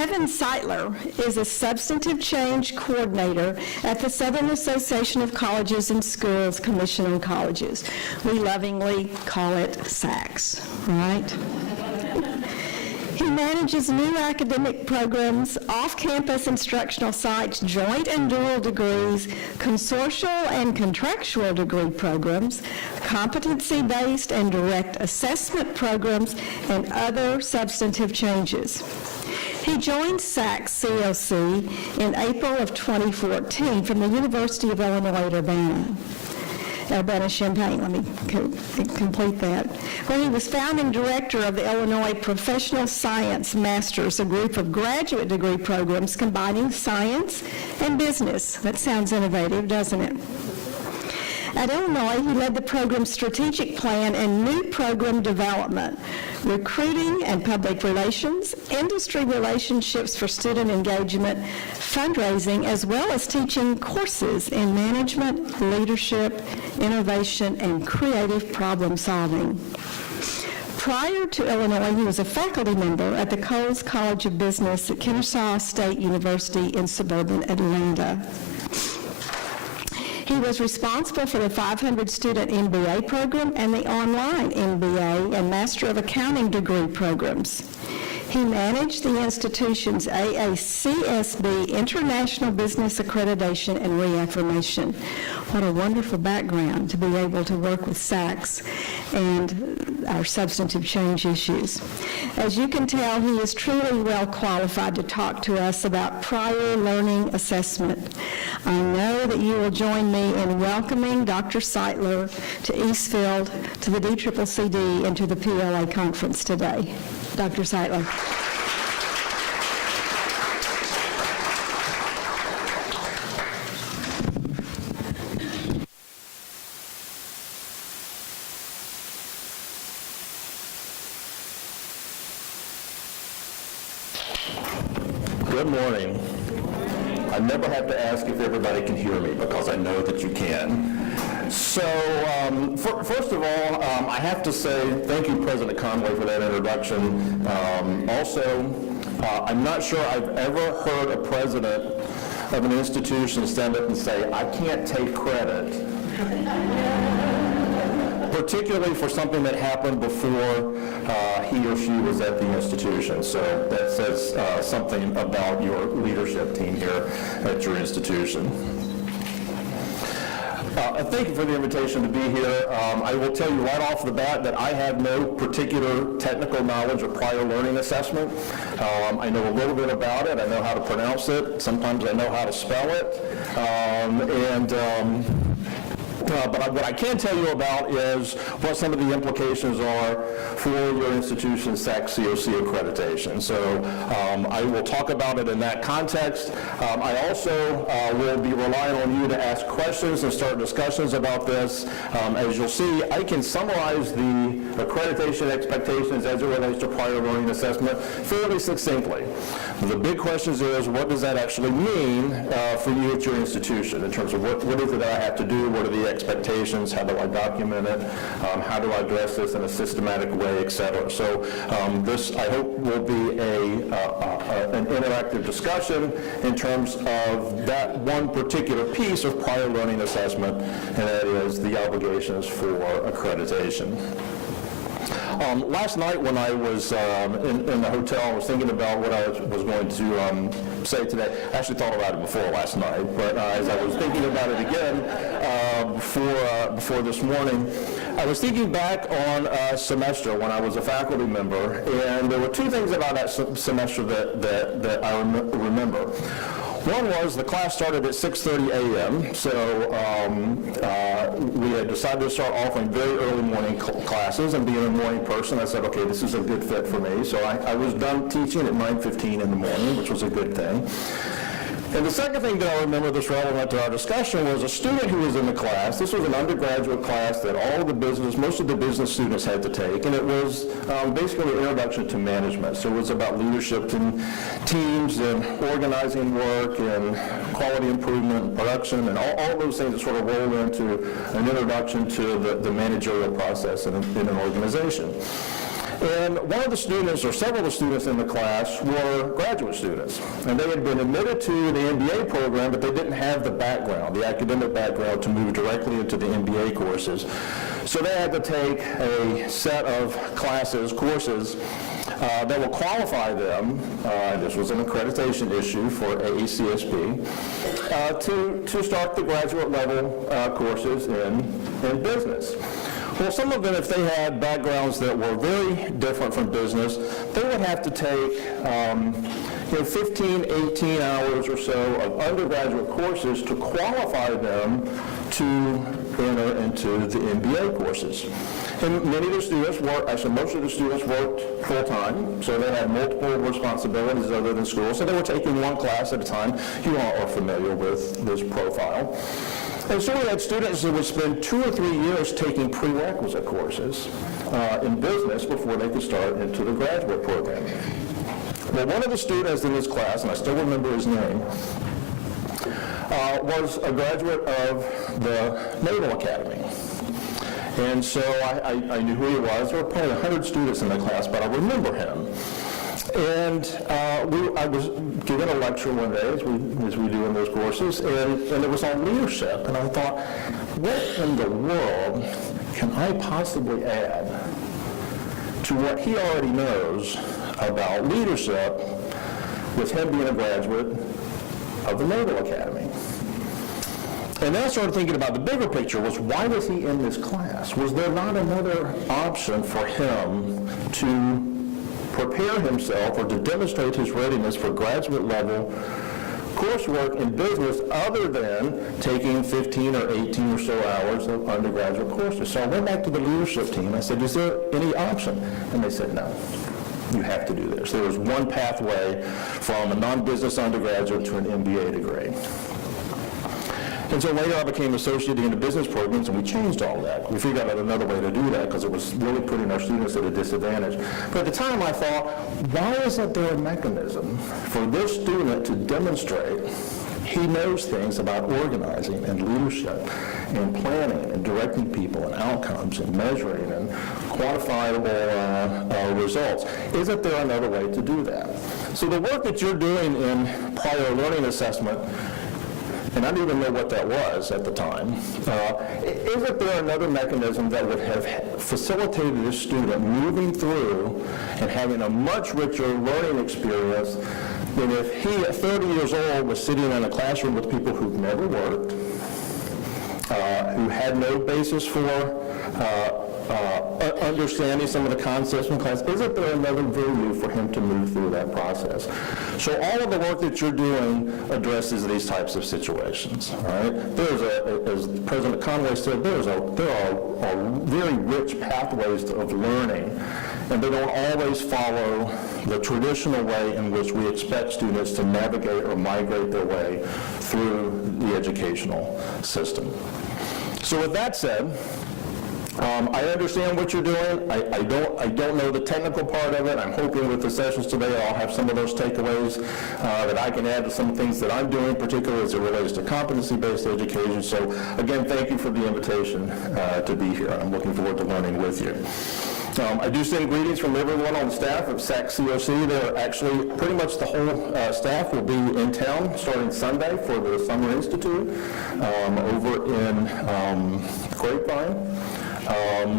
Kevin Sightler is a Substantive Change Coordinator at the Southern Association of Colleges and Schools Commission on Colleges. We lovingly call it SACS, right? He manages new academic programs, off-campus instructional sites, joint and dual degrees, consortial and contractual degree programs, competency-based and direct assessment programs, and other substantive changes. He joined SACSCOC in April of 2014 from the University of Illinois at Urbana-Champaign, let me complete that, where he was founding director of the Illinois Professional Science Masters, a group of graduate degree programs combining science and business. That sounds innovative, doesn't it? At Illinois, he led the program's strategic plan and new program development, recruiting and public relations, industry relationships for student engagement, fundraising, as well as teaching courses in management, leadership, innovation, and creative problem solving. Prior to Illinois, he was a faculty member at the Coles College of Business at Kennesaw State University in suburban Atlanta. He was responsible for the 500-student MBA program and the online MBA and Master of Accounting degree programs. He managed the institution's AACSB International Business Accreditation and Reaffirmation. What a wonderful background to be able to work with SACS and our substantive change issues. As you can tell, he is truly well qualified to talk to us about prior learning assessment. I know that you will join me in welcoming Dr. Sightler to Eastfield, to the DCCCD, and to the PLA conference today. Dr. Sightler. Good morning. I never have to ask if everybody can hear me because I know that you can. So, first of all, I have to say thank you, President Conway, for that introduction. I'm not sure I've ever heard a president of an institution stand up and say, I can't take credit, particularly for something that happened before he or she was at the institution. So that says something about your leadership team here at your institution. Thank you for the invitation to be here. I will tell you right off the bat that I have no particular technical knowledge of prior learning assessment. I know a little bit about it. I know how to pronounce it. Sometimes I know how to spell it. But what I can tell you about is what some of the implications are for your institution's SACSCOC accreditation. So I will talk about it in that context. I also will be relying on you to ask questions and start discussions about this. As you'll see, I can summarize the accreditation expectations as it relates to prior learning assessment fairly succinctly. The big question is, what does that actually mean for you at your institution in terms of what is it that I have to do, what are the expectations, how do I document it, how do I address this in a systematic way, et cetera. So this, I hope, will be an interactive discussion in terms of that one particular piece of prior learning assessment, and that is the obligations for accreditation. Last night when I was in the hotel, I was thinking about what I was going to say today. I actually thought about it before last night, but as I was thinking about it again before this morning, I was thinking back on a semester when I was a faculty member, and there were two things about that semester that I remember. One was the class started at 6:30 a.m., so we had decided to start offering very early morning classes, and being a morning person, I said, okay, this is a good fit for me. So I was done teaching at 9:15 in the morning, which was a good thing. And the second thing that I remember that's relevant to our discussion was a student who was in the class. This was an undergraduate class that most of the business students had to take, and it was basically an introduction to management. So it was about leadership in teams and organizing work and quality improvement and production and all those things that sort of roll into an introduction to the managerial process in an organization. And one of the students, or several of the students in the class, were graduate students. And they had been admitted to the MBA program, but they didn't have the background, the academic background, to move directly into the MBA courses. So they had to take a set of courses, that will qualify them, this was an accreditation issue for AACSB, to start the graduate level courses in business. Well, some of them, if they had backgrounds that were very different from business, they would have to take 15, 18 hours or so of undergraduate courses to qualify them to enter into the MBA courses. And many of the students worked, actually most of the students worked full-time, so they had multiple responsibilities other than school, so they were taking one class at a time. You all are familiar with this profile. And so we had students that would spend 2 or 3 years taking prerequisite courses in business before they could start into the graduate program. Well, one of the students in this class, and I still remember his name, was a graduate of the Naval Academy. And so I knew who he was. There were probably 100 students in the class, but I remember him. And I was given a lecture one day, as we do in those courses, and it was on leadership. And I thought, what in the world can I possibly add to what he already knows about leadership with him being a graduate of the Naval Academy? And then I started thinking about the bigger picture was, why was he in this class? Was there not another option for him to prepare himself or to demonstrate his readiness for graduate level coursework in business other than taking 15 or 18 or so hours of undergraduate courses? So I went back to the leadership team. I said, is there any option? And they said, no. You have to do this. There was one pathway from a non-business undergraduate to an MBA degree. And so later I became associate dean of business programs, and we changed all that. We figured out another way to do that because it was really putting our students at a disadvantage. But at the time I thought, why isn't there a mechanism for this student to demonstrate he knows things about organizing and leadership and planning and directing people and outcomes and measuring and quantifiable results? Isn't there another way to do that? So the work that you're doing in prior learning assessment, and I didn't even know what that was at the time, isn't there another mechanism that would have facilitated this student moving through and having a much richer learning experience than if he, at 30 years old, was sitting in a classroom with people who've never worked, who had no basis for understanding some of the concepts in class? Isn't there another venue for him to move through that process? So all of the work that you're doing addresses these types of situations, right? There's as President Conway said, there are very rich pathways of learning, and they don't always follow the traditional way in which we expect students to navigate or migrate their way through the educational system. So with that said, I understand what you're doing. I don't know the technical part of it. I'm hoping with the sessions today I'll have some of those takeaways that I can add to some things that I'm doing, particularly as it relates to competency-based education. So again, thank you for the invitation to be here. I'm looking forward to learning with you. I do send greetings from everyone on the staff of SACSCOC. They're actually, pretty much the whole staff will be in town starting Sunday for the Summer Institute over in Grapevine.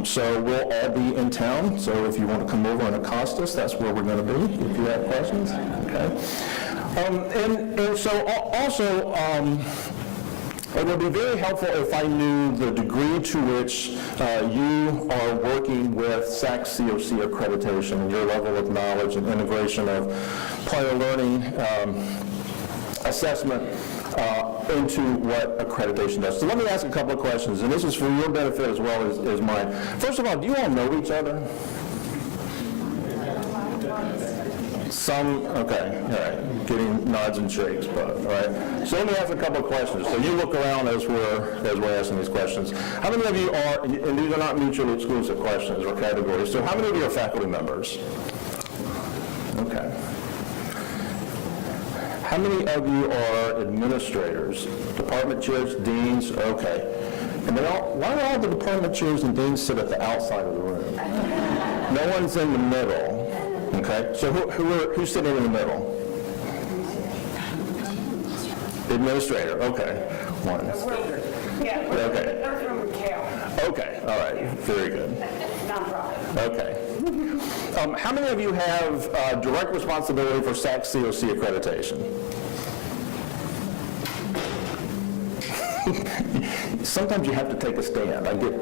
So we'll all be in town, so if you want to come over and accost us, that's where we're going to be, if you have questions. Okay. And so also, it would be very helpful if I knew the degree to which you are working with SACSCOC accreditation and your level of knowledge and integration of prior learning assessment into what accreditation does. So let me ask a couple of questions, and this is for your benefit as well as mine. First of all, do you all know each other? Some, okay, all right, getting nods and shakes, but, all right. So let me ask a couple of questions. So you look around as we're asking these questions. How many of you are, and these are not mutually exclusive questions or categories, so how many of you are faculty members? Okay. How many of you are administrators, department chairs, deans? Okay. And why do all the department chairs and deans sit at the outside of the room? No one's in the middle. Okay, so who's sitting in the middle? Administrator, okay. One. Okay. Okay, all right, very good. Okay. How many of you have direct responsibility for SACSCOC accreditation? Sometimes you have to take a stand. I get.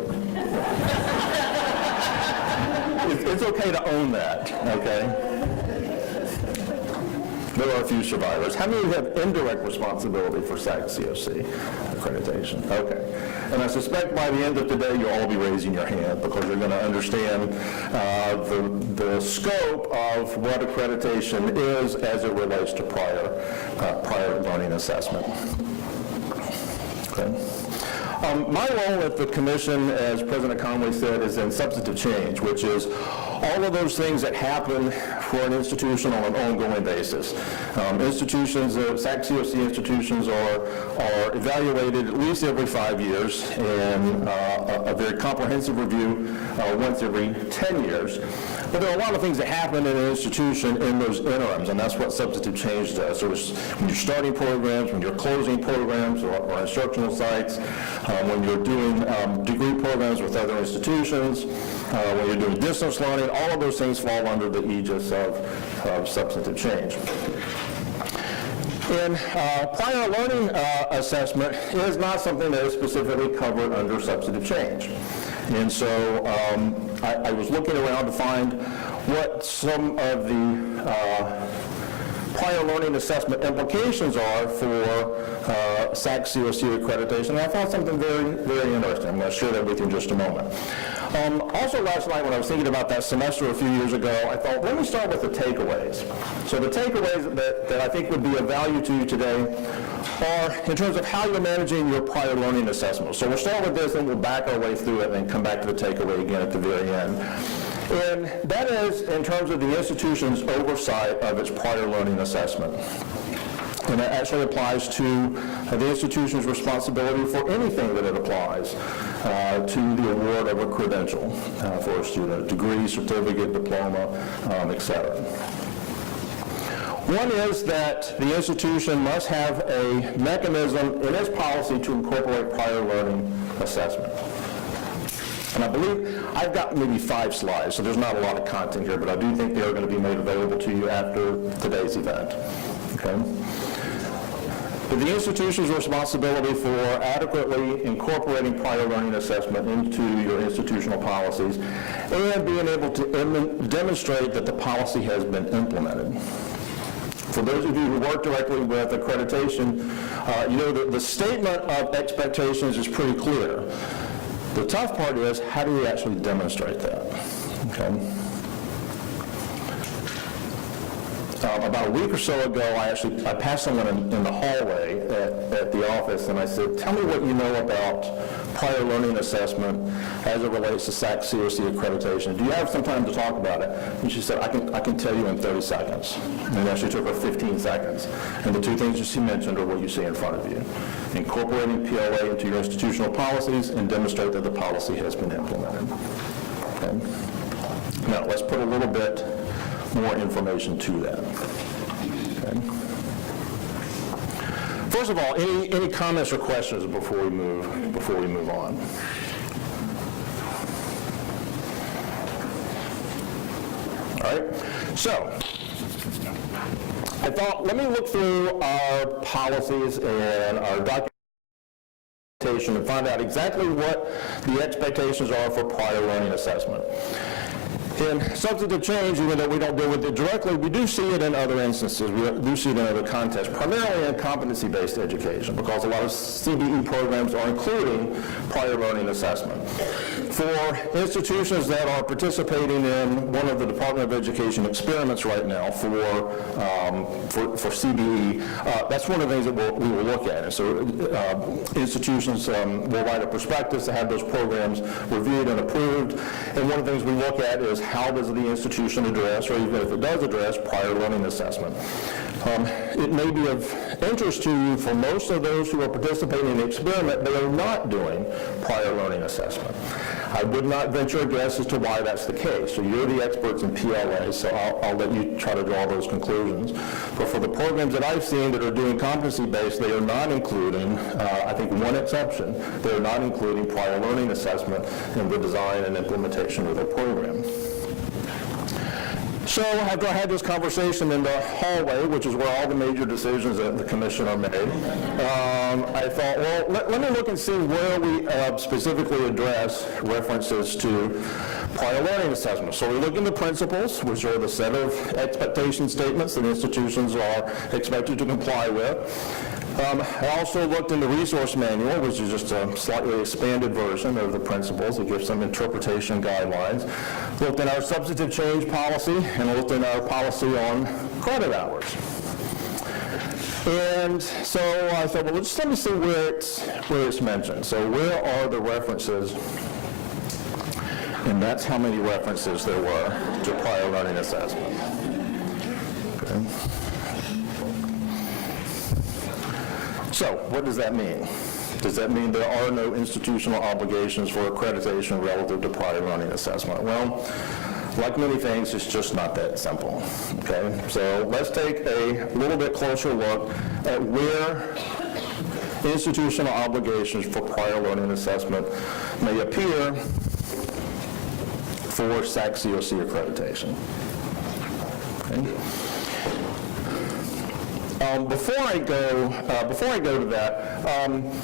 It's okay to own that, okay? There are a few survivors. How many of you have indirect responsibility for SACSCOC accreditation? Okay. And I suspect by the end of today, you'll all be raising your hand because you're going to understand the scope of what accreditation is as it relates to prior learning assessment. Okay. My role at the commission, as President Conway said, is in substantive change, which is all of those things that happen for an institution on an ongoing basis. Institutions, SACSCOC institutions are evaluated at least every 5 years, and a very comprehensive review once every 10 years. But there are a lot of things that happen in an institution in those interims, and that's what substantive change does. So when you're starting programs, when you're closing programs or instructional sites, when you're doing degree programs with other institutions, when you're doing distance learning, all of those things fall under the aegis of substantive change. And prior learning assessment is not something that is specifically covered under substantive change. And so I was looking around to find what some of the prior learning assessment implications are for SACSCOC accreditation, and I found something very, very interesting. I'm going to share that with you in just a moment. Also last night when I was thinking about that semester a few years ago, I thought, let me start with the takeaways. So the takeaways that I think would be of value to you today are in terms of how you're managing your prior learning assessment. So we'll start with this, and we'll back our way through it, and then come back to the takeaway again at the very end. And that is in terms of the institution's oversight of its prior learning assessment. And that actually applies to the institution's responsibility for anything that it applies to the award of a credential for a student, a degree, certificate, diploma, etc. One is that the institution must have a mechanism in its policy to incorporate prior learning assessment. And I believe I've got maybe 5 slides, so there's not a lot of content here, but I do think they are going to be made available to you after today's event. Okay? But the institution's responsibility for adequately incorporating prior learning assessment into your institutional policies and being able to demonstrate that the policy has been implemented. For those of you who work directly with accreditation, you know that the statement of expectations is pretty clear. The tough part is, how do we actually demonstrate that? Okay. About a week or so ago, I passed someone in the hallway at the office, and I said, tell me what you know about prior learning assessment as it relates to SACSCOC accreditation. Do you have some time to talk about it? And she said, I can tell you in 30 seconds. And it actually took her 15 seconds. And the 2 things that she mentioned are what you see in front of you. Incorporating PLA into your institutional policies and demonstrate that the policy has been implemented. Okay. Now, let's put a little bit more information to that. Okay. First of all, any comments or questions before we move on? All right. So I thought, let me look through our policies and our documentation and find out exactly what the expectations are for prior learning assessment. In substantive change, even though we don't deal with it directly, we do see it in other instances. We do see it in other contexts, primarily in competency-based education, because a lot of CBE programs are including prior learning assessment. For institutions that are participating in one of the Department of Education experiments right now for CBE, that's one of the things that we will look at. And so institutions will write a prospectus to have those programs reviewed and approved. And one of the things we look at is how does the institution address, or even if it does address, prior learning assessment. It may be of interest to you for most of those who are participating in the experiment, they are not doing prior learning assessment. I would not venture a guess as to why that's the case. So you're the experts in PLA, so I'll let you try to draw those conclusions. But for the programs that I've seen that are doing competency-based, they are not including, I think one exception, they are not including prior learning assessment in the design and implementation of their program. So after I had this conversation in the hallway, which is where all the major decisions at the commission are made, I thought, well, let me look and see where we specifically address references to prior learning assessment. So we look into principles, which are the set of expectation statements that institutions are expected to comply with. I also looked in the resource manual, which is just a slightly expanded version of the principles. It gives some interpretation guidelines. Looked in our substantive change policy and looked in our policy on credit hours. And so I thought, well, just let me see where it's mentioned. So where are the references? And that's how many references there were to prior learning assessment. Okay. So what does that mean? Does that mean there are no institutional obligations for accreditation relative to prior learning assessment? Well, like many things, it's just not that simple, okay? So let's take a little bit closer look at where institutional obligations for prior learning assessment may appear for SACSCOC accreditation. Okay? Before I go to that,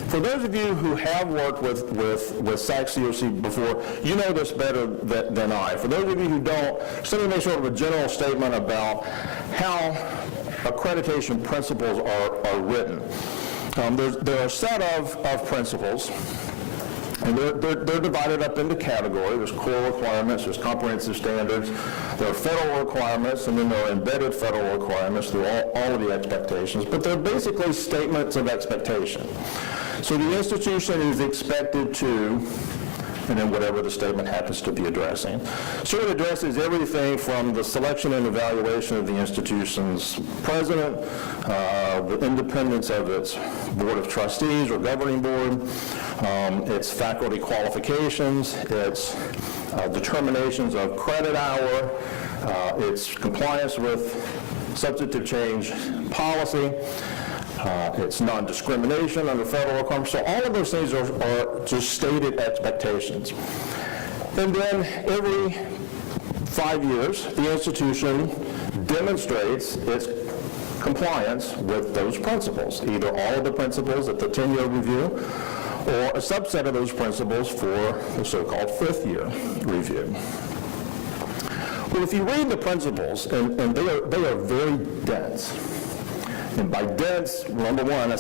for those of you who have worked with SACSCOC before, you know this better than I. For those of you who don't, just let me make sort of a general statement about how accreditation principles are written. There are a set of principles, and they're divided up into categories. There's core requirements, there's comprehensive standards, there are federal requirements, and then there are embedded federal requirements through all of the expectations, but they're basically statements of expectation. So the institution is expected to, and then whatever the statement happens to be addressing. So it addresses everything from the selection and evaluation of the institution's president, the independence of its board of trustees or governing board, its faculty qualifications, its determinations of credit hour, its compliance with substantive change policy, it's non-discrimination under federal requirements. So all of those things are just stated expectations. And then every 5 years, the institution demonstrates its compliance with those principles, either all of the principles at the 10-year review or a subset of those principles for the so-called 5th-year review. Well, if you read the principles, and they are very dense. And by dense, number one,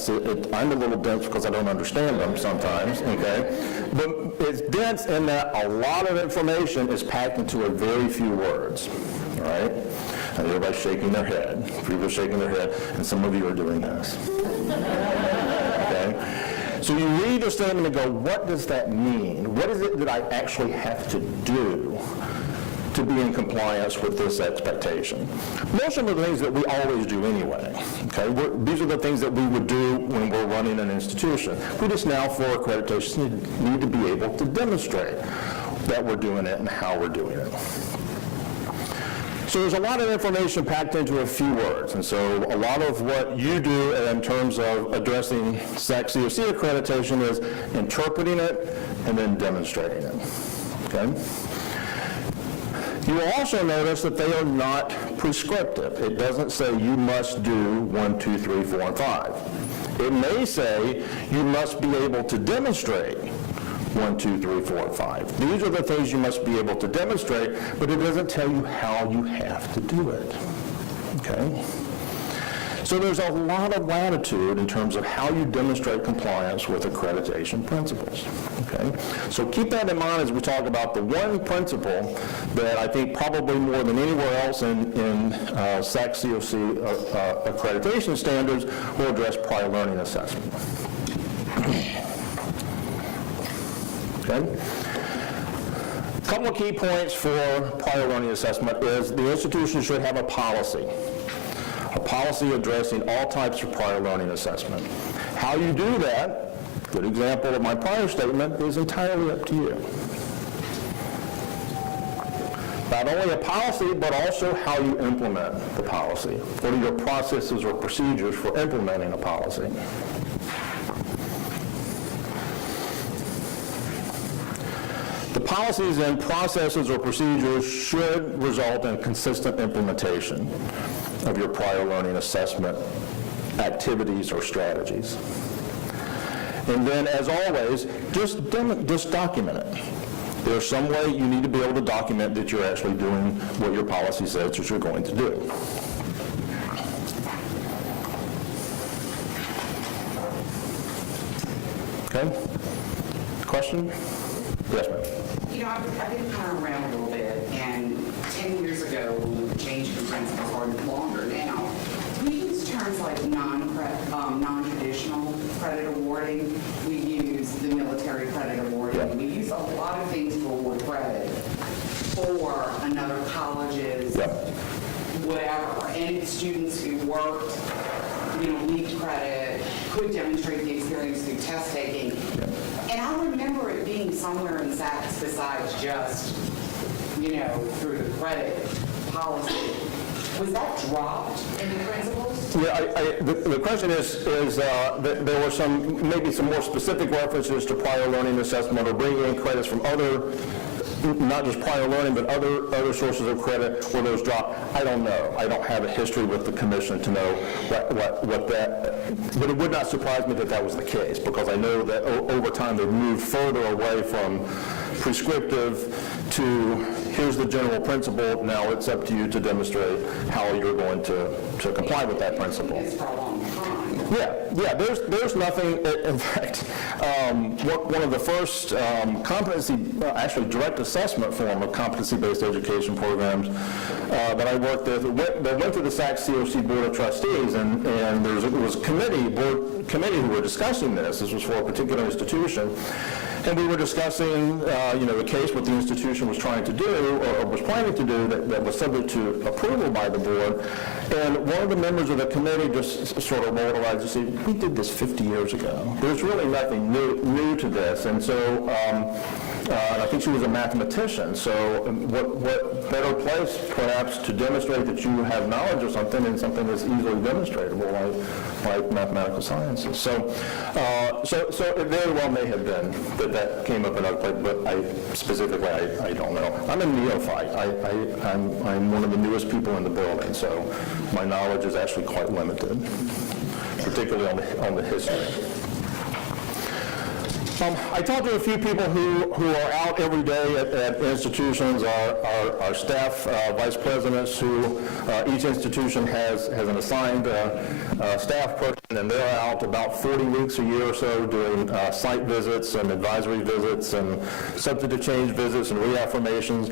I'm a little dense because I don't understand them sometimes, okay? But it's dense in that a lot of information is packed into a very few words, all right? And everybody's shaking their head. People are shaking their head, and some of you are doing this, okay? So you read the statement and go, what does that mean? What is it that I actually have to do to be in compliance with this expectation? Most of the things that we always do anyway, okay? These are the things that we would do when we're running an institution. We just now, for accreditation, need to be able to demonstrate that we're doing it and how we're doing it. So there's a lot of information packed into a few words, and so a lot of what you do in terms of addressing SACSCOC accreditation is interpreting it and then demonstrating it, okay? You will also notice that they are not prescriptive. It doesn't say you must do 1, 2, 3, 4, and 5. It may say you must be able to demonstrate 1, 2, 3, 4, and 5. These are the things you must be able to demonstrate, but it doesn't tell you how you have to do it. Okay? So there's a lot of latitude in terms of how you demonstrate compliance with accreditation principles. Okay? So keep that in mind as we talk about the one principle that I think probably more than anywhere else in SACSCOC accreditation standards will address prior learning assessment. Okay? A couple of key points for prior learning assessment is the institution should have a policy a policy addressing all types of prior learning assessment. How you do that, good example of my prior statement, is entirely up to you. Not only a policy, but also how you implement the policy. What are your processes or procedures for implementing a policy? The policies and processes or procedures should result in consistent implementation of your prior learning assessment activities or strategies. And then, as always, just document it. There's some way you need to be able to document that you're actually doing what your policy says that you're going to do. Okay? Question? Yes, ma'am. You know, I've been kind of around a little bit, and 10 years ago, when we changed the principles, or longer now, we use terms like non-traditional credit awarding. We use the military credit awarding. Yeah. We use a lot of things to award credit for another college's whatever. And students who worked, leaked credit, could demonstrate the experience through test taking. And I remember it being somewhere in SACS besides just, through the credit policy. Was that dropped in the principles? Yeah, the question is that there were maybe some more specific references to prior learning assessment or bringing in credits from other, not just prior learning, but other sources of credit where those dropped. I don't know. I don't have a history with the commission to know what that, but it would not surprise me that that was the case, because I know that over time they've moved further away from prescriptive to here's the general principle, now it's up to you to demonstrate how you're going to comply with that principle. It's for a long time. Yeah, there's nothing, in fact, one of the first actually direct assessment form of competency-based education programs that I worked with, that went to the SACSCOC Board of Trustees, and there was a committee who were discussing this. This was for a particular institution. And we were discussing, the case, what the institution was trying to do, or was planning to do, that was subject to approval by the board. And one of the members of the committee just sort of rolled her eyes and said, we did this 50 years ago. There's really nothing new to this. And so, and I think she was a mathematician, so what better place, perhaps, to demonstrate that you have knowledge of something and something that's easily demonstratable, like mathematical sciences. So it very well may have been that came up in other places, but I don't know. I'm a neophyte. I'm one of the newest people in the building, so my knowledge is actually quite limited, particularly on the history. I talked to a few people who are out every day at institutions, our staff vice presidents, who each institution has an assigned staff person, and they're out about 40 weeks a year or so doing site visits and advisory visits and substantive change visits and reaffirmations.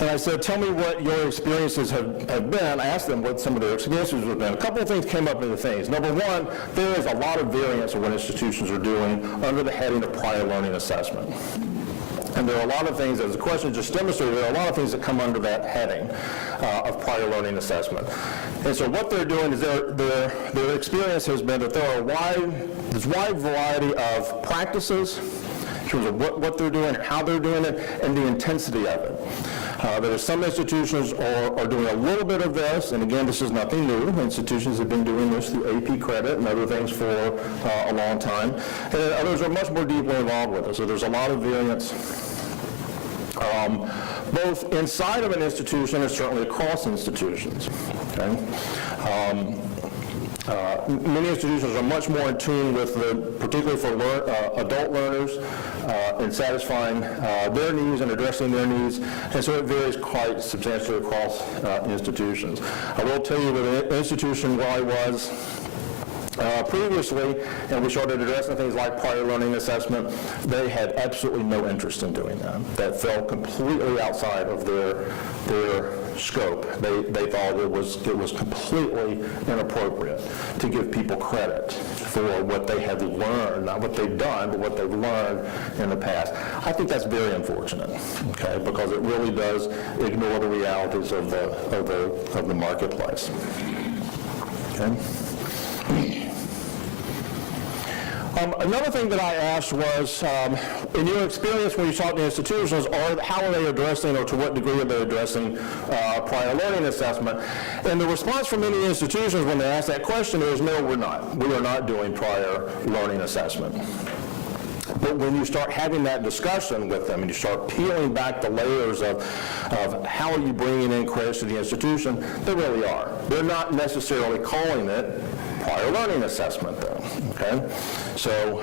And I said, tell me what your experiences have been. I asked them what some of their experiences have been. A couple of things came up in the things. Number one, there is a lot of variance of what institutions are doing under the heading of prior learning assessment. And there are a lot of things, as the question just demonstrated, there are a lot of things that come under that heading of prior learning assessment. And so what they're doing is their experience has been that there are this wide variety of practices in terms of what they're doing, how they're doing it, and the intensity of it. There are some institutions are doing a little bit of this, and again, this is nothing new. Institutions have been doing this through AP credit and other things for a long time. And others are much more deeply involved with it, so there's a lot of variance both inside of an institution and certainly across institutions. Okay? Many institutions are much more in tune with particularly for adult learners, in satisfying their needs and addressing their needs, and so it varies quite substantially across institutions. I will tell you that an institution where I was previously, and we started addressing things like prior learning assessment, they had absolutely no interest in doing that. That fell completely outside of their scope. They thought it was completely inappropriate to give people credit for what they had learned, not what they've done, but what they've learned in the past. I think that's very unfortunate, okay, because it really does ignore the realities of the marketplace. Okay. Another thing that I asked was, in your experience when you talk to institutions, how are they addressing, or to what degree are they addressing prior learning assessment? And the response from many institutions when they ask that question is, no, we're not. We are not doing prior learning assessment. But when you start having that discussion with them and you start peeling back the layers of how are you bringing in credits to the institution, they really are. They're not necessarily calling it prior learning assessment, though, okay? So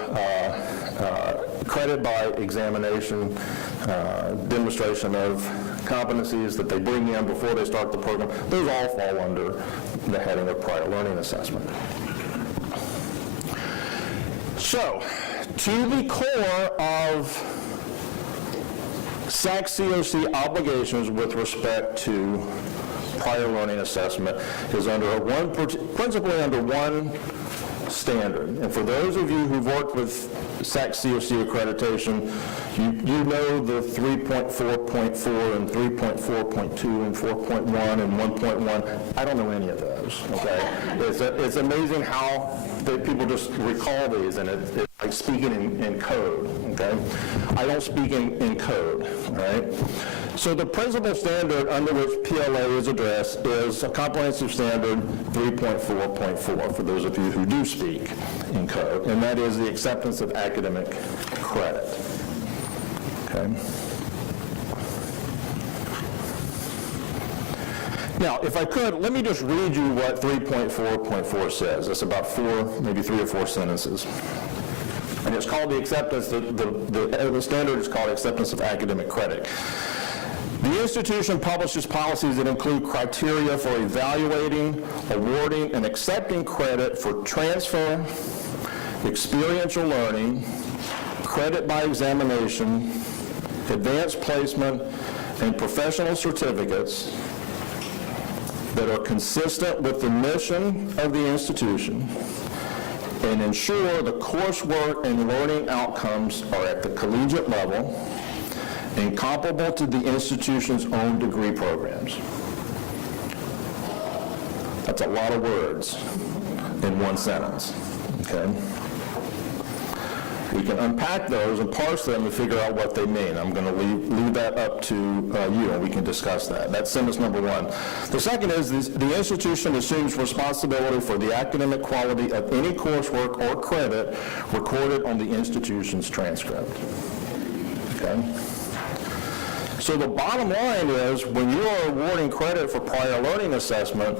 credit by examination, demonstration of competencies that they bring in before they start the program, those all fall under the heading of prior learning assessment. So, to the core of SACSCOC obligations with respect to prior learning assessment is principally under one standard. And for those of you who've worked with SACSCOC accreditation, you know the 3.4.4 and 3.4.2 and 4.1 and 1.1. I don't know any of those, okay? It's amazing how people just recall these, and it's like speaking in code, okay? I don't speak in code, all right? So the principal standard under which PLA is addressed is a comprehensive standard 3.4.4, for those of you who do speak in code, and that is the acceptance of academic credit, okay? Now, if I could, let me just read you what 3.4.4 says. It's about maybe 3 or 4 sentences. And it's called the acceptance, the standard is called acceptance of academic credit. The institution publishes policies that include criteria for evaluating, awarding, and accepting credit for transfer, experiential learning, credit by examination, advanced placement, and professional certificates that are consistent with the mission of the institution and ensure the coursework and learning outcomes are at the collegiate level and comparable to the institution's own degree programs. That's a lot of words in one sentence, okay? We can unpack those and parse them and figure out what they mean. I'm going to leave that up to you, and we can discuss that. That's sentence number one. The second is the institution assumes responsibility for the academic quality of any coursework or credit recorded on the institution's transcript. Okay? So the bottom line is, when you are awarding credit for prior learning assessment,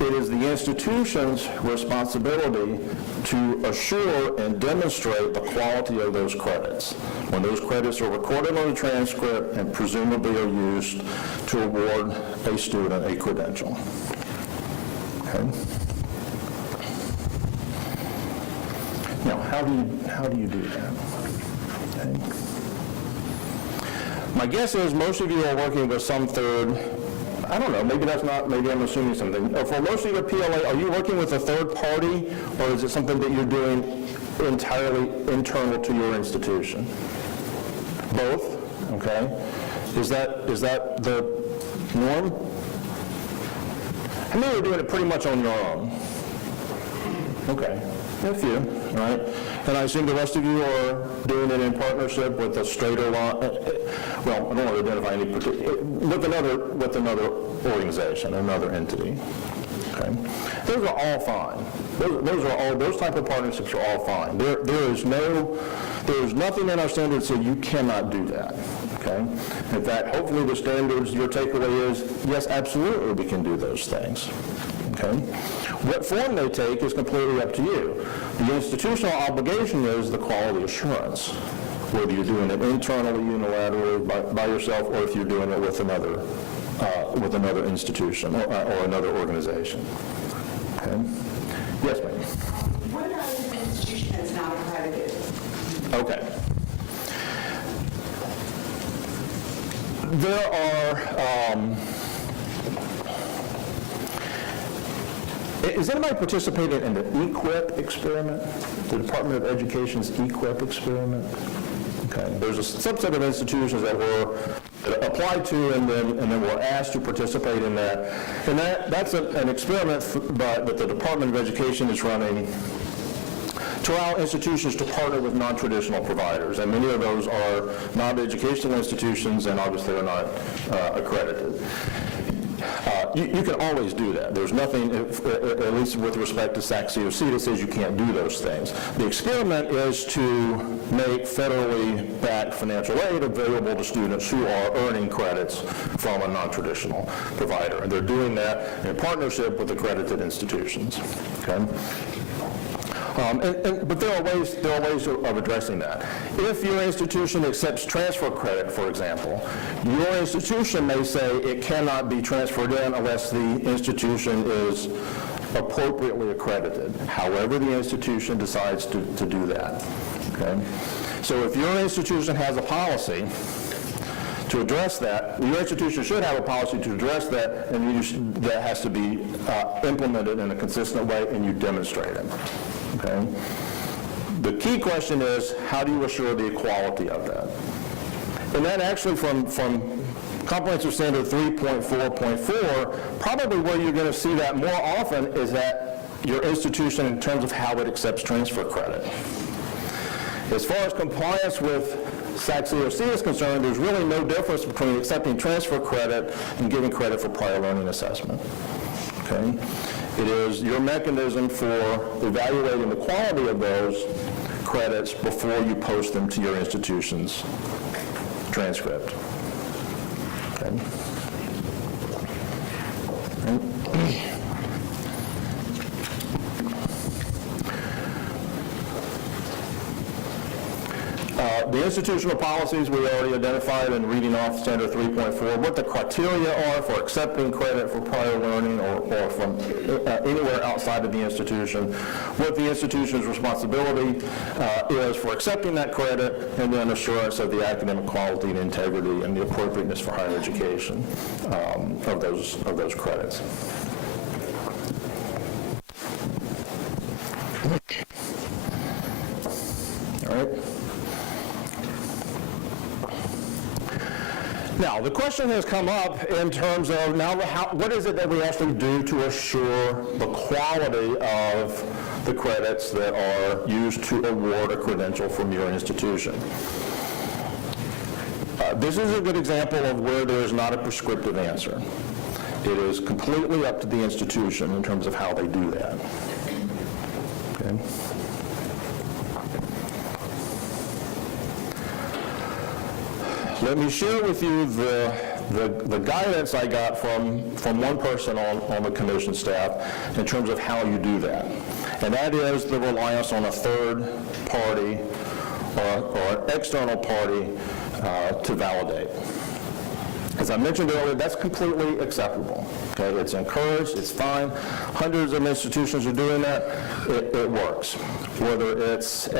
it is the institution's responsibility to assure and demonstrate the quality of those credits. When those credits are recorded on the transcript and presumably are used to award a student a credential. Okay? Now, how do you do that? Okay. My guess is most of you are working with some third, I don't know, maybe I'm assuming something. For most of your PLA, are you working with a third party, or is it something that you're doing entirely internal to your institution? Both, okay. Is that the norm? How many are doing it pretty much on your own? Okay, a few, right? And I assume the rest of you are doing it in partnership with a straighter line, well, I don't want to identify any particular, with another organization, another entity. Okay? Those are all fine. Those type of partnerships are all fine. There is nothing in our standards that you cannot do that. Okay? In fact, hopefully the standards, your takeaway is, yes, absolutely we can do those things. Okay? What form they take is completely up to you. The institutional obligation is the quality assurance, whether you're doing it internally, unilaterally, by yourself, or if you're doing it with another institution or another organization. Okay? Yes, ma'am. What about if an institution is not accredited? Okay. There are, is anybody participating in the EQUIP experiment? The Department of Education's EQUIP experiment? Okay? There's a subset of institutions that were applied to and then were asked to participate in that. And that's an experiment that the Department of Education is running to allow institutions to partner with non-traditional providers. And many of those are non-educational institutions and obviously are not accredited. You can always do that. There's nothing, at least with respect to SACSCOC, that says you can't do those things. The experiment is to make federally backed financial aid available to students who are earning credits from a non-traditional provider. And they're doing that in partnership with accredited institutions. Okay? But there are ways of addressing that. If your institution accepts transfer credit, for example, your institution may say it cannot be transferred in unless the institution is appropriately accredited, however the institution decides to do that. Okay? So if your institution has a policy to address that, your institution should have a policy to address that, and that has to be implemented in a consistent way, and you demonstrate it. Okay? The key question is, how do you assure the equality of that? And that actually from Comprehensive Standard 3.4.4, probably where you're going to see that more often is at your institution in terms of how it accepts transfer credit. As far as compliance with SACSCOC is concerned, there's really no difference between accepting transfer credit and giving credit for prior learning assessment. Okay? It is your mechanism for evaluating the quality of those credits before you post them to your institution's transcript. Okay? The institutional policies we already identified in reading off Standard 3.4, what the criteria are for accepting credit for prior learning or from anywhere outside of the institution, what the institution's responsibility is for accepting that credit, and then assurance of the academic quality and integrity and the appropriateness for higher education of those credits. All right. Now, the question has come up in terms of now what is it that we actually do to assure the quality of the credits that are used to award a credential from your institution? This is a good example of where there is not a prescriptive answer. It is completely up to the institution in terms of how they do that. Okay. Let me share with you the guidance I got from one person on the commission staff in terms of how you do that. And that is the reliance on a third party or an external party to validate. As I mentioned earlier, that's completely acceptable. Okay, it's encouraged, it's fine. Hundreds of institutions are doing that. It works. Whether it's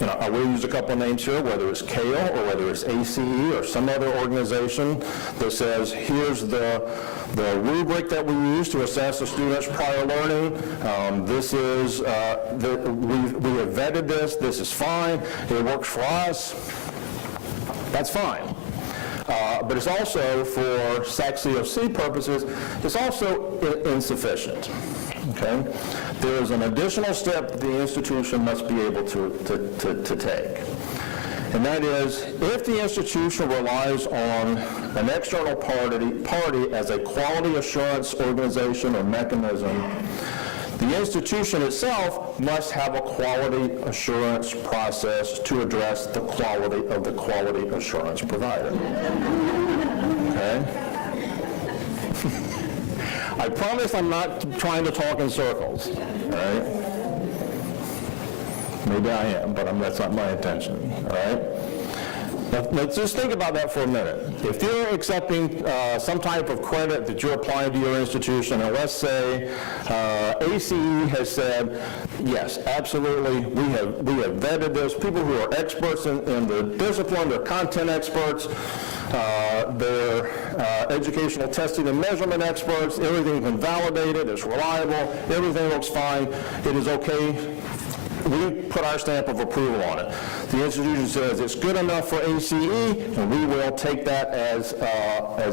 I will use a couple of names here, whether it's CALE or whether it's ACE or some other organization that says, here's the rubric that we use to assess a student's prior learning. This is, we have vetted this is fine, it works for us. That's fine. But it's also, for SACSCOC purposes, it's also insufficient. Okay? There is an additional step that the institution must be able to take. And that is, if the institution relies on an external party as a quality assurance organization or mechanism, the institution itself must have a quality assurance process to address the quality of the quality assurance provider. Okay? I promise I'm not trying to talk in circles, all right? Maybe I am, but that's not my intention, all right? Let's just think about that for a minute. If you're accepting some type of credit that you're applying to your institution, and let's say ACE has said, yes, absolutely, we have vetted this. People who are experts in the discipline, they're content experts, they're educational testing and measurement experts, everything's been validated, it's reliable, everything looks fine, it is okay. we put our stamp of approval on it. The institution says it's good enough for ACE, and we will take that as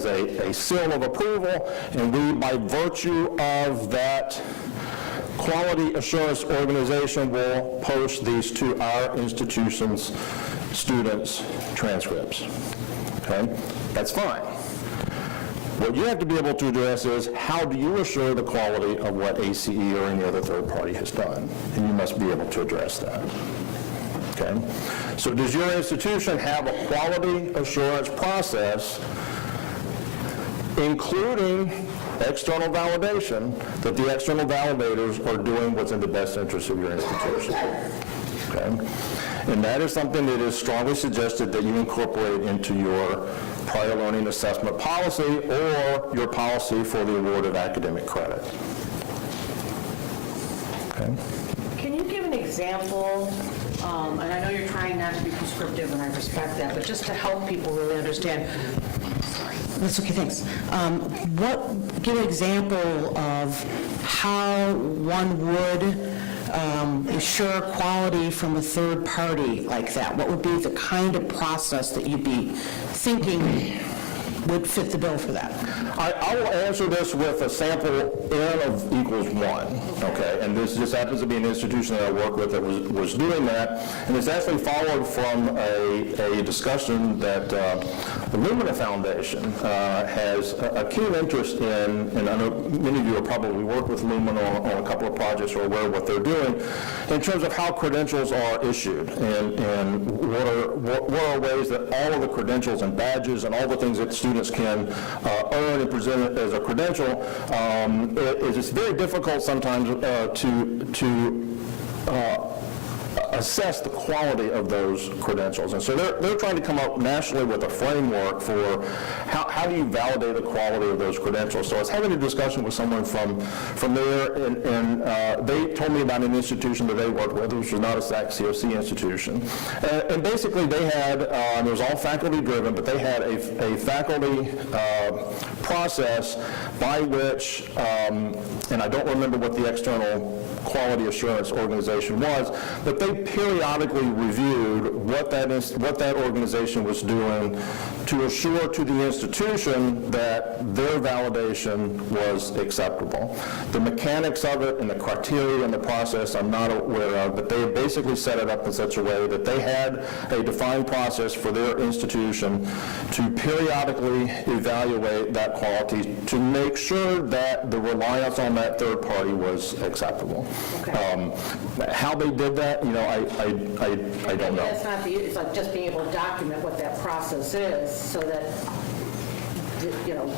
a seal of approval, and we, by virtue of that quality assurance organization, will post these to our institution's students' transcripts. Okay? That's fine. What you have to be able to address is, how do you assure the quality of what ACE or any other third party has done? And you must be able to address that. Okay? So does your institution have a quality assurance process, including external validation, that the external validators are doing what's in the best interest of your institution? Okay? And that is something that is strongly suggested that you incorporate into your prior learning assessment policy or your policy for the award of academic credit. Okay? Can you give an example, and I know you're trying not to be prescriptive, and I respect that, but just to help people really understand. Sorry. That's okay, thanks. Give an example of how one would assure quality from a third party like that. What would be the kind of process that you'd be thinking would fit the bill for that? I will answer this with a sample N of equals 1, okay? And this just happens to be an institution that I work with that was doing that, and it's actually followed from a discussion that the Lumina Foundation has a keen interest in, and I know many of you have probably worked with Lumina on a couple of projects or aware of what they're doing, in terms of how credentials are issued, and what are ways that all of the credentials and badges and all the things that students can earn and present it as a credential, it's very difficult sometimes to assess the quality of those credentials. And so they're trying to come up nationally with a framework for how do you validate the quality of those credentials. So I was having a discussion with someone from there, and they told me about an institution that they worked with, which was not a SACSCOC institution. And basically they had, it was all faculty driven, but they had a faculty process by which, and I don't remember what the external quality assurance organization was, but they periodically reviewed what that organization was doing to assure to the institution that their validation was acceptable. The mechanics of it and the criteria and the process I'm not aware of, but they basically set it up in such a way that they had a defined process for their institution to periodically evaluate that quality to make sure that the reliance on that third party was acceptable. Okay. How they did that, I don't know. That's not it's like just being able to document what that process is so that,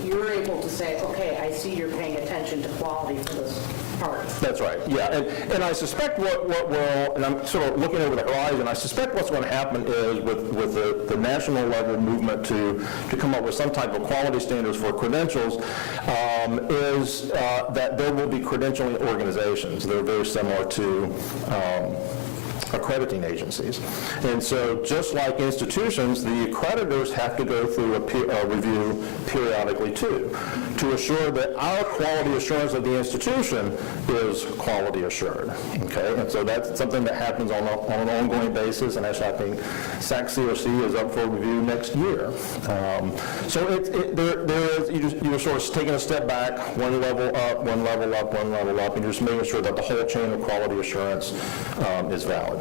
you're able to say, okay, I see you're paying attention to quality for this part. That's right, yeah. And I suspect what will, and I'm sort of looking over the horizon, I suspect what's going to happen is with the national level movement to come up with some type of quality standards for credentials, is that there will be credentialing organizations that are very similar to accrediting agencies. And so just like institutions, the accreditors have to go through a review periodically too, to assure that our quality assurance of the institution is quality assured. Okay, and so that's something that happens on an ongoing basis, and actually I think SACSCOC is up for review next year. So you're sort of taking a step back, one level up, one level up, one level up, and you're just making sure that the whole chain of quality assurance is valid.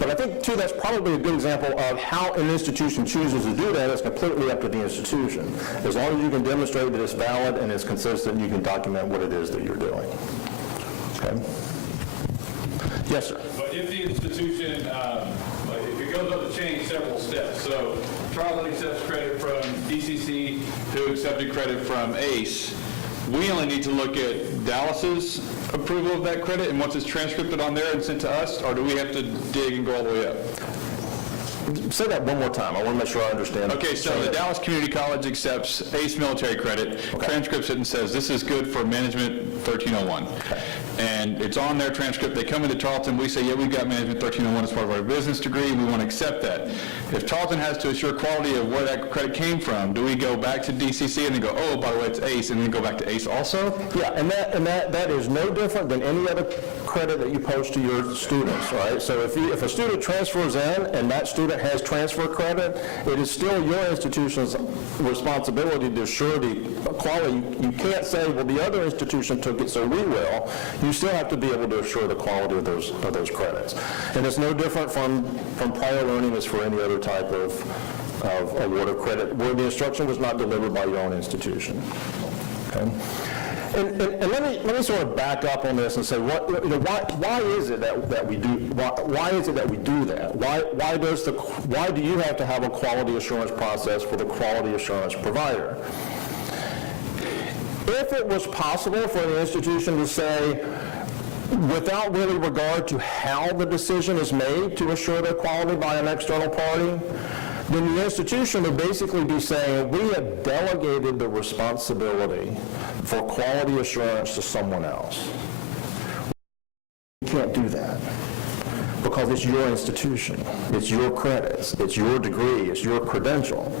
But I think, too, that's probably a good example of how an institution chooses to do that. It's completely up to the institution. As long as you can demonstrate that it's valid and it's consistent, you can document what it is that you're doing. Okay? Yes, sir. But if the institution, if it goes up the chain several steps, so Charlotte accepts credit from DCC, who accepted credit from ACE, we only need to look at Dallas's approval of that credit, and once it's transcripted on there and sent to us, or do we have to dig and go all the way up? Say that one more time. I want to make sure I understand. Okay, so the Dallas Community College accepts ACE military credit, transcripts it and says, this is good for management 1301. Okay. And it's on their transcript. They come into Tarleton, we say, yeah, we've got management 1301 as part of our business degree, we want to accept that. If Tarleton has to assure quality of where that credit came from, do we go back to DCC and then go, oh, by the way, it's ACE, and then go back to ACE also? Yeah, and that is no different than any other credit that you post to your students, right? So if a student transfers in and that student has transfer credit, it is still your institution's responsibility to assure the quality. You can't say, well, the other institution took it, so we will. You still have to be able to assure the quality of those credits. And it's no different from prior learning as for any other type of award of credit where the instruction was not delivered by your own institution. Okay? And let me sort of back up on this and say, why is it that we do? Why is it that we do that? Why do you have to have a quality assurance process for the quality assurance provider? If it was possible for an institution to say, without really regard to how the decision is made to assure their quality by an external party, then the institution would basically be saying, we have delegated the responsibility for quality assurance to someone else. You can't do that because it's your institution, it's your credits, it's your degree, it's your credential.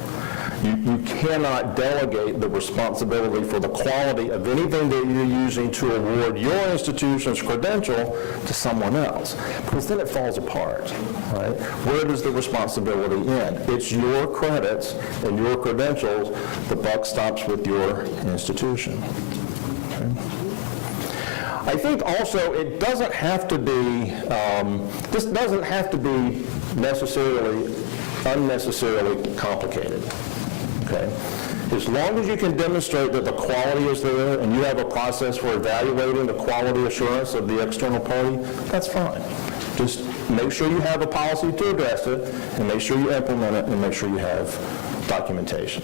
You cannot delegate the responsibility for the quality of anything that you're using to award your institution's credential to someone else, because then it falls apart, right? Where does the responsibility end? It's your credits and your credentials. The buck stops with your institution. Okay? I think also it doesn't have to be, this doesn't have to be unnecessarily complicated. Okay. As long as you can demonstrate that the quality is there and you have a process for evaluating the quality assurance of the external party, that's fine. Just make sure you have a policy to address it, and make sure you implement it, and make sure you have documentation.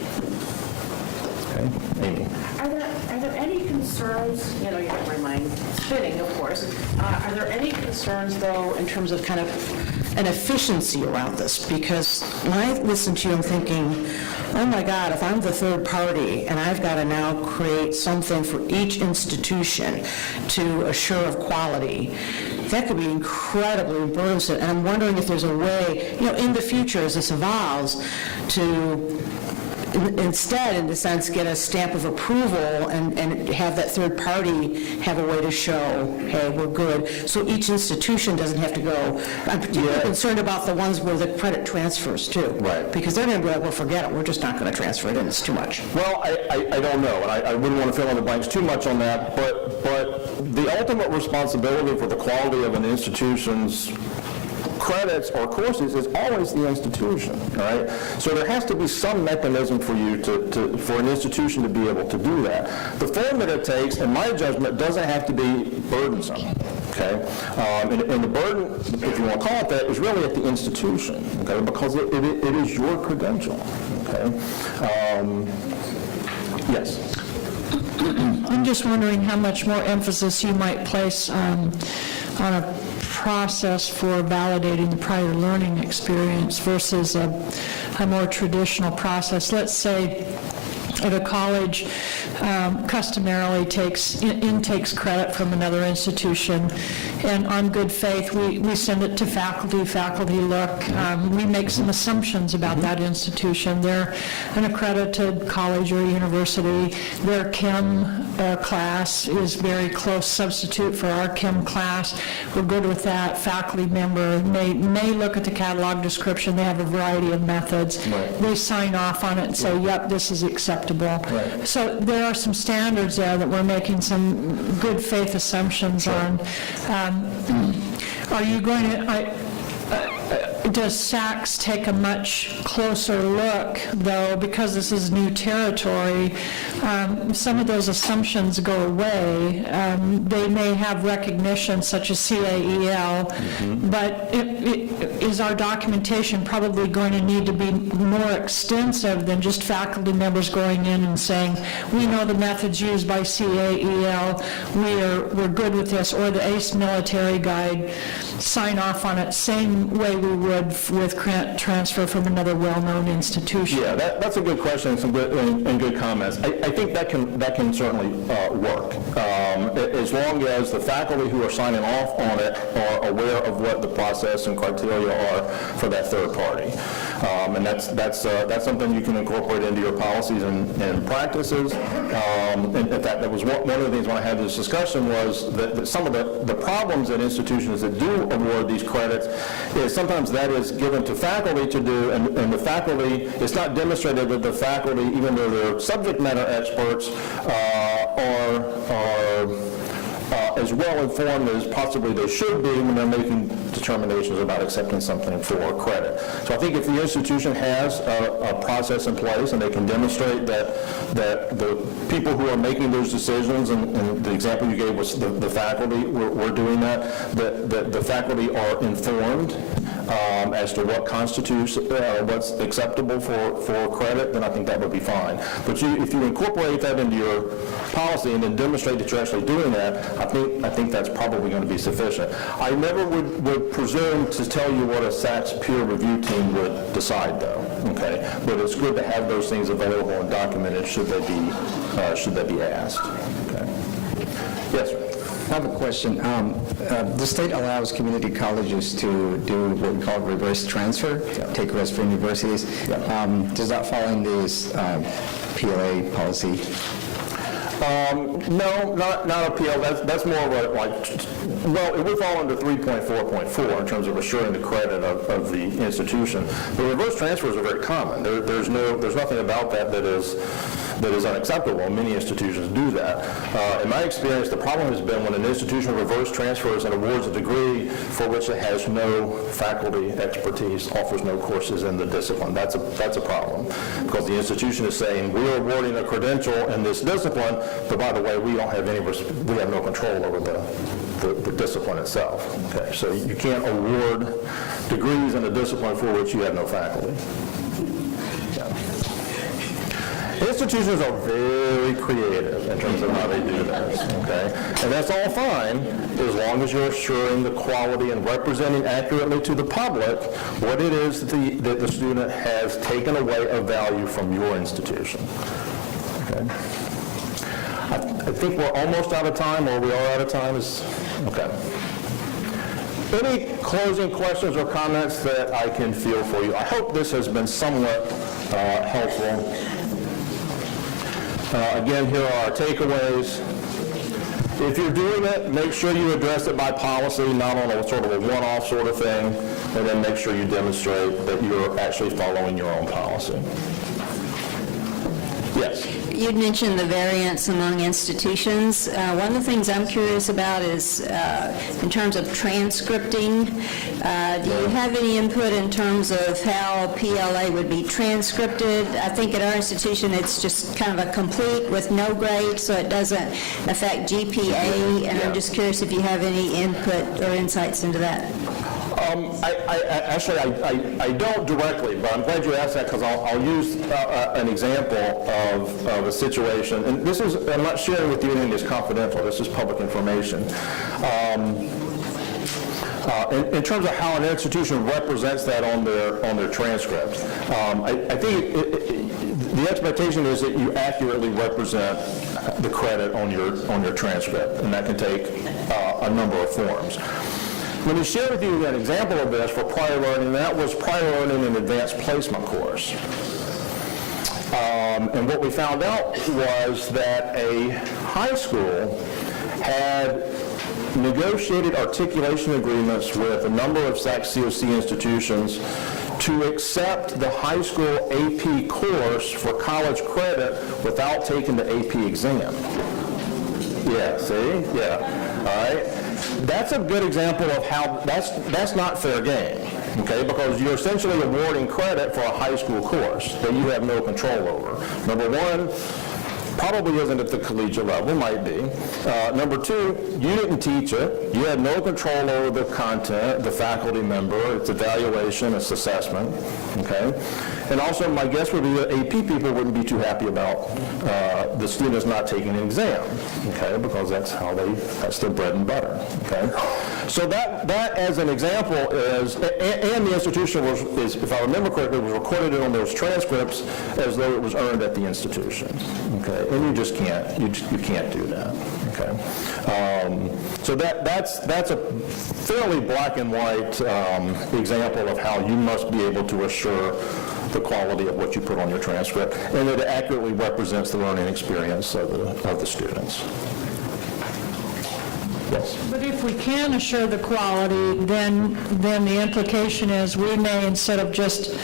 Okay, Amy. Are there any concerns, you have my mind spinning, of course, are there any concerns, though, in terms of kind of an efficiency around this? Because when I listen to you, I'm thinking, oh my God, if I'm the third party and I've got to now create something for each institution to assure of quality, that could be incredibly burdensome. And I'm wondering if there's a way, in the future as this evolves, to instead, in a sense, get a stamp of approval and have that third party have a way to show, hey, we're good. So each institution doesn't have to go. I'm particularly concerned about the ones where the credit transfers too. Right. Because they're going to be like, well, forget it. We're just not going to transfer it in. It's too much. Well, I don't know, and I wouldn't want to fill in the blanks too much on that, but the ultimate responsibility for the quality of an institution's credits or courses is always the institution, right? So there has to be some mechanism for you for an institution to be able to do that. The form that it takes, in my judgment, doesn't have to be burdensome, okay? And the burden, if you want to call it that, is really at the institution, okay? Because it is your credential, okay? Yes? I'm just wondering how much more emphasis you might place on a process for validating the prior learning experience versus a more traditional process. Let's say if a college customarily intakes credit from another institution, and on good faith, we send it to faculty look, we make some assumptions about that institution. They're an accredited college or university. Their chem class is very close substitute for our chem class. We're good with that. Faculty member may look at the catalog description. They have a variety of methods. Right. They sign off on it and say, yep, this is acceptable. Right. So there are some standards there that we're making some good faith assumptions on. Are you going to, does SACS take a much closer look, though, because this is new territory? Some of those assumptions go away. They may have recognition, such as CAEL, but is our documentation probably going to need to be more extensive than just faculty members going in and saying, we know the methods used by CAEL, we're good with this, or the ACE military guide? sign off on it, same way we would with grant transfer from another well-known institution? Yeah, that's a good question and some good, and good comments. I think that can certainly work, as long as the faculty who are signing off on it are aware of what the process and criteria are for that third party. And that's something you can incorporate into your policies and practices. In fact, that was one of the things when I had this discussion was that some of the problems at institutions that do award these credits is sometimes that is given to faculty to do, and the faculty, it's not demonstrated that the faculty, even though they're subject matter experts, are as well informed as possibly they should be when they're making determinations about accepting something for credit. So I think if the institution has a process in place and they can demonstrate that the people who are making those decisions, and the example you gave was the faculty were doing that the faculty are informed as to what constitutes what's acceptable for credit, then I think that would be fine. But if you incorporate that into your policy and then demonstrate that you're actually doing that, I think that's probably going to be sufficient. I never would presume to tell you what a SACS peer review team would decide, though. Okay, but it's good to have those things available and documented should they be asked. Okay. Yes, sir. I have a question. The state allows community colleges to do what we call reverse transfer, take risks from universities. Does that fall in this PLA policy? No, not appeal. That's more of a, well, it would fall under 3.4.4 in terms of assuring the credit of the institution. The reverse transfers are very common. There's nothing about that is unacceptable. Many institutions do that. In my experience, the problem has been when an institution reverse transfers and awards a degree for which it has no faculty expertise, offers no courses in the discipline. That's a problem, because the institution is saying, we're awarding a credential in this discipline, but by the way, we don't have we have no control over the discipline itself. Okay, so you can't award degrees in a discipline for which you have no faculty. Institutions are very creative in terms of how they do this, okay? And that's all fine as long as you're assuring the quality and representing accurately to the public what it is that the student has taken away of value from your institution. Okay? I think we're almost out of time, or we are out of time. Okay. Any closing questions or comments that I can field for you? I hope this has been somewhat helpful. Again, here are our takeaways. If you're doing it, make sure you address it by policy, not on a sort of a one-off sort of thing, and then make sure you demonstrate that you're actually following your own policy. Yes? You'd mentioned the variance among institutions. One of the things I'm curious about is in terms of transcripting. Do you have any input in terms of how PLA would be transcripted? I think at our institution it's just kind of a complete with no grade, so it doesn't affect GPA, and I'm just curious if you have any input or insights into that. I don't directly, but I'm glad you asked that, because I'll use an example of a situation. And this is, I'm not sharing with you anything that's confidential. This is public information. In terms of how an institution represents that on their transcript, I think the expectation is that you accurately represent the credit on your transcript, and that can take a number of forms. Let me share with you an example of this for prior learning. That was prior learning in advanced placement course. And what we found out was that a high school had negotiated articulation agreements with a number of SACSCOC institutions to accept the high school AP course for college credit without taking the AP exam. Yeah, see? Yeah. All right. That's a good example of how that's not fair game, okay? Because you're essentially awarding credit for a high school course that you have no control over. Number one, Probably isn't at the collegiate level, might be. Number two, you didn't teach it. You had no control over the content, the faculty member, its evaluation, its assessment, okay? And also, my guess would be that AP people wouldn't be too happy about the students not taking an exam, okay? Because that's their bread and butter, okay? So that as an example is, and the institution is, if I remember correctly, was recorded on those transcripts as though it was earned at the institution, okay? And you just can't, you can't do that, okay? So that's a fairly black and white example of how you must be able to assure the quality of what you put on your transcript, and that it accurately represents the learning experience of the students. Yes? But if we can assure the quality, then the implication is we may, instead of just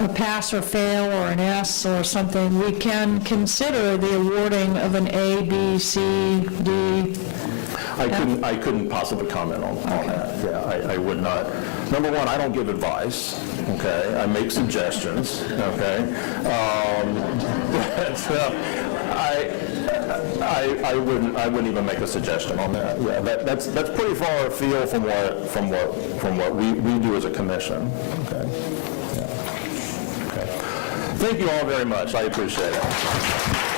a pass or fail or an S or something, we can consider the awarding of an A, B, C, D. I couldn't possibly comment on that. Yeah, I would not. Number one, I don't give advice, okay? I make suggestions, okay? I wouldn't even make a suggestion on that. Yeah, that's pretty far afield from what we do as a commission, okay? Yeah. Okay. Thank you all very much. I appreciate it.